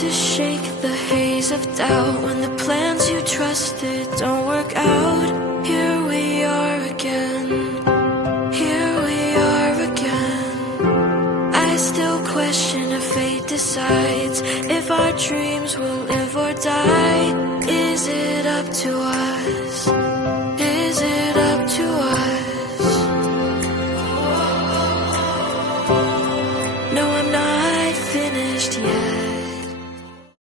to shake the haze of doubt when the plans you trusted don't work out. Here we are again, here we are again. I still question if fate decides if our dreams will live or die. Is it up to us?